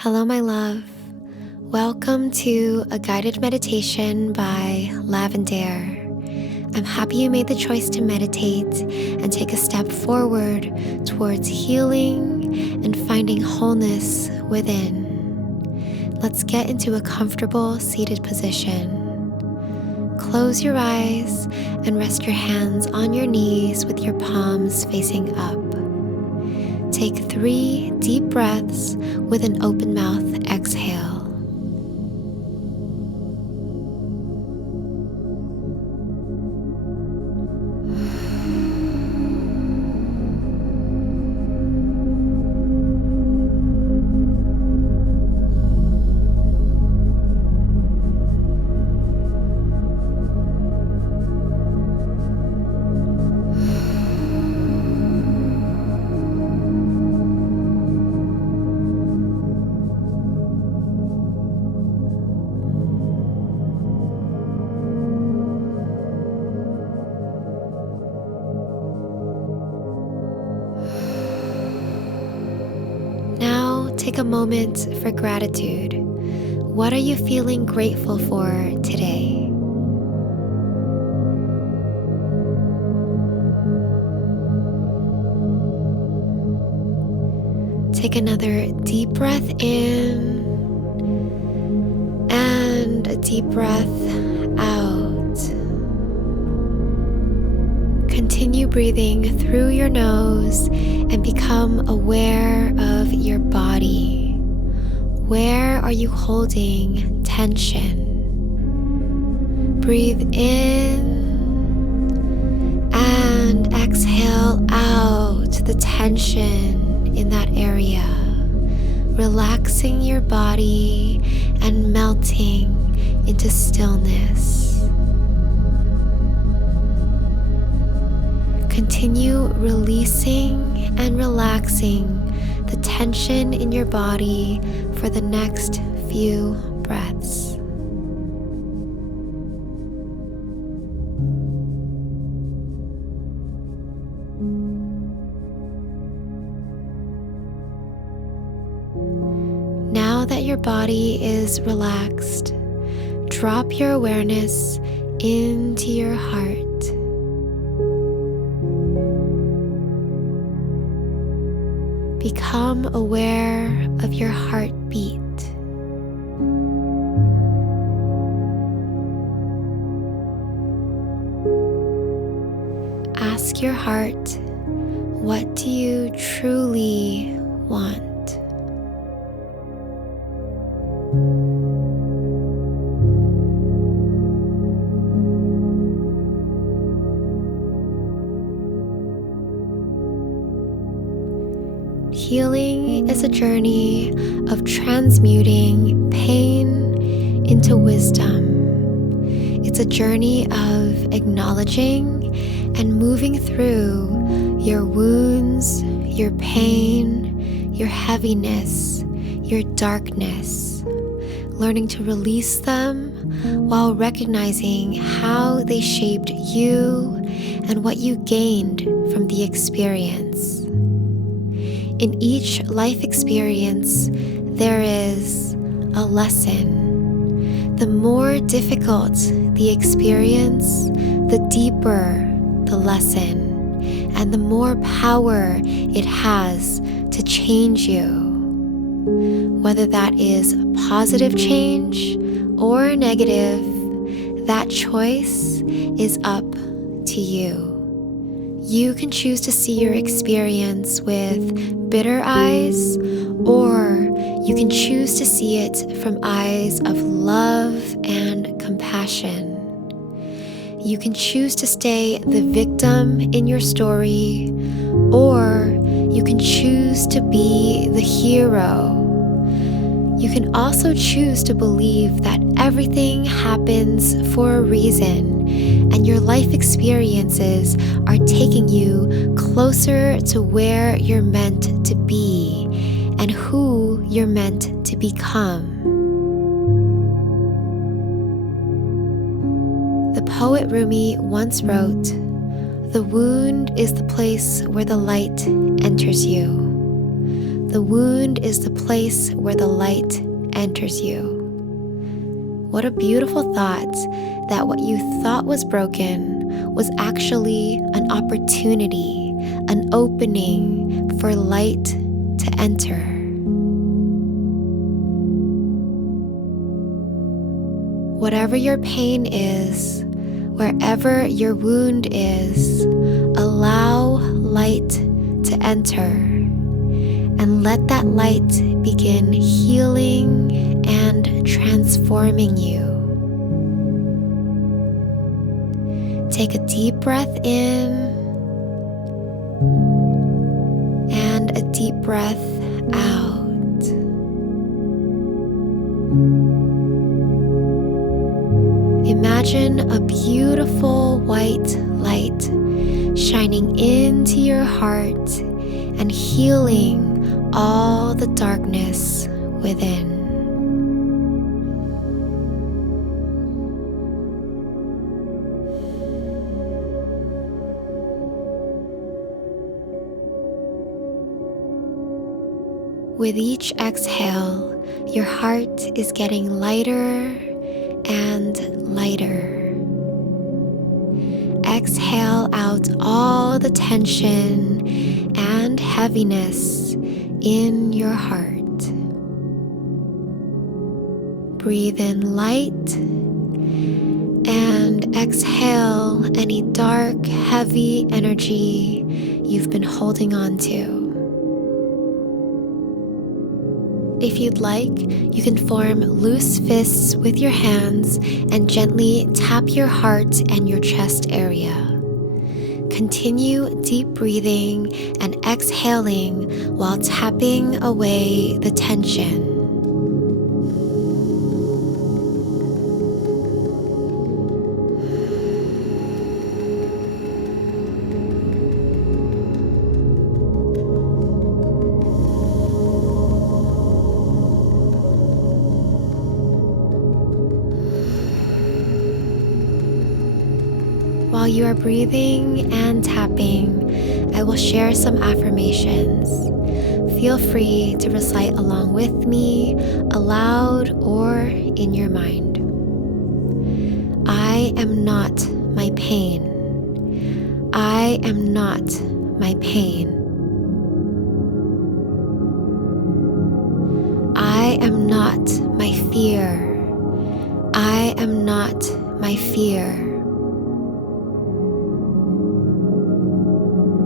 Hello, my love. Welcome to a guided meditation by Lavendaire. I'm happy you made the choice to meditate and take a step forward towards healing and finding wholeness within. Let's get into a comfortable seated position. Close your eyes and rest your hands on your knees with your palms facing up. Take 3 deep breaths with an open mouth exhale. Now take a moment for gratitude. What are you feeling grateful for today? Take another deep breath in and a deep breath out. Continue breathing through your nose and become aware of your body. Where are you holding tension? Breathe in and exhale out the tension in that area, relaxing your body and melting into stillness. Continue releasing and relaxing the tension in your body for the next few breaths. Now that your body is relaxed, drop your awareness into your heart. Become aware of your heartbeat. Ask your heart, what do you truly want? Healing is a journey of transmuting pain into wisdom. It's a journey of acknowledging and moving through your wounds, your pain, your heaviness, your darkness, learning to release them while recognizing how they shaped you and what you gained from the experience. In each life experience, there is a lesson. The more difficult the experience, the deeper the lesson, and the more power it has to change you. Whether that is positive change or negative, that choice is up to you. You can choose to see your experience with bitter eyes, or you can choose to see it from eyes of love and compassion. You can choose to stay the victim in your story, or you can choose to be the hero. You can also choose to believe that everything happens for a reason, and your life experiences are taking you closer to where you're meant to be and who you're meant to become. The poet Rumi once wrote, "The wound is the place where the light enters you. The wound is the place where the light enters you. What a beautiful thought that what you thought was broken was actually an opportunity, an opening for light to enter. Whatever your pain is, wherever your wound is, allow light to enter and let that light begin healing and transforming you. Take a deep breath in and a deep breath out. Imagine a beautiful white light shining into your heart and healing all the darkness within. With each exhale, your heart is getting lighter and lighter. Exhale out all the tension and heaviness in your heart. Breathe in light and exhale any dark, heavy energy you've been holding on to. If you'd like, you can form loose fists with your hands and gently tap your heart and your chest area. Continue deep breathing and exhaling while tapping away the tension. While you are breathing and tapping, I will share some affirmations. Feel free to recite along with me, aloud or in your mind. I am not my pain. I am not my pain. I am not my fear. I am not my fear.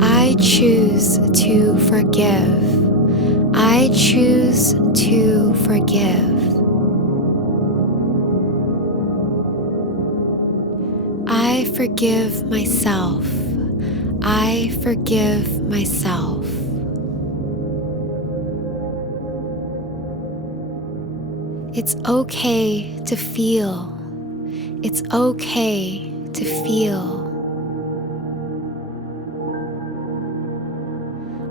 I choose to forgive. I choose to forgive. I forgive myself. I forgive myself. It's okay to feel. It's okay to feel.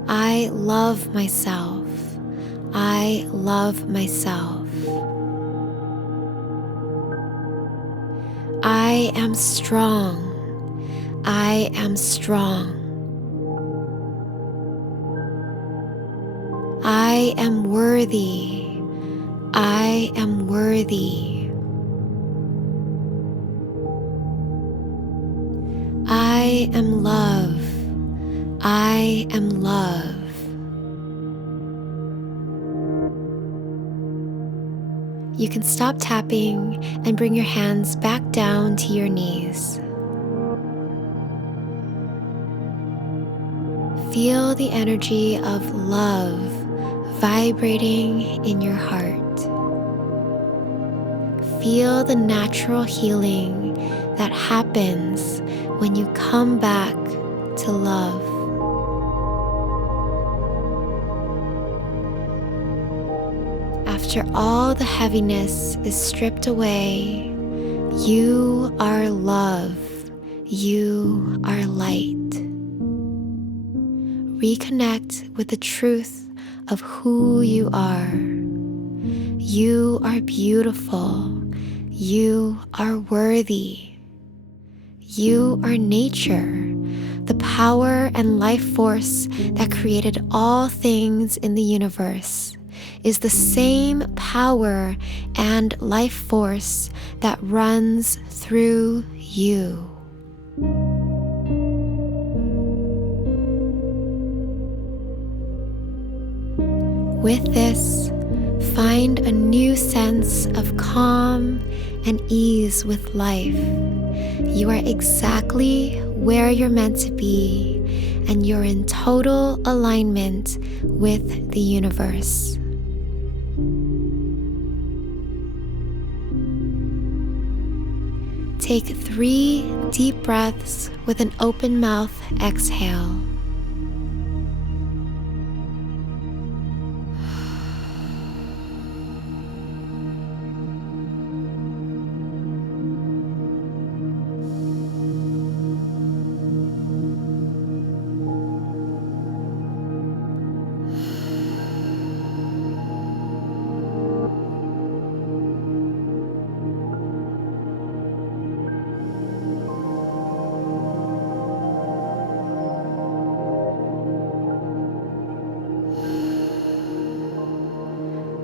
I love myself. I love myself. I am strong. I am strong. I am worthy. I am worthy. I am love. I am love. You can stop tapping and bring your hands back down to your knees. Feel the energy of love vibrating in your heart. Feel the natural healing that happens when you come back to love. After all the heaviness is stripped away, you are love. You are light. Reconnect with the truth of who you are. You are beautiful. You are worthy. You are nature, The power and life force that created all things in the universe is the same power and life force that runs through you. With this, find a new sense of calm and ease with life. You are exactly where you're meant to be, and you're in total alignment with the universe. Take 3 deep breaths with an open mouth exhale.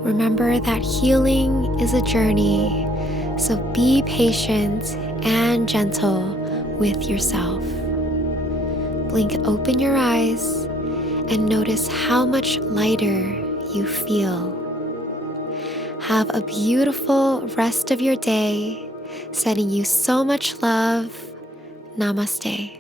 Remember that healing is a journey, so be patient and gentle with yourself. Blink open your eyes and notice how much lighter you feel. Have a beautiful rest of your day, sending you so much love. Namaste.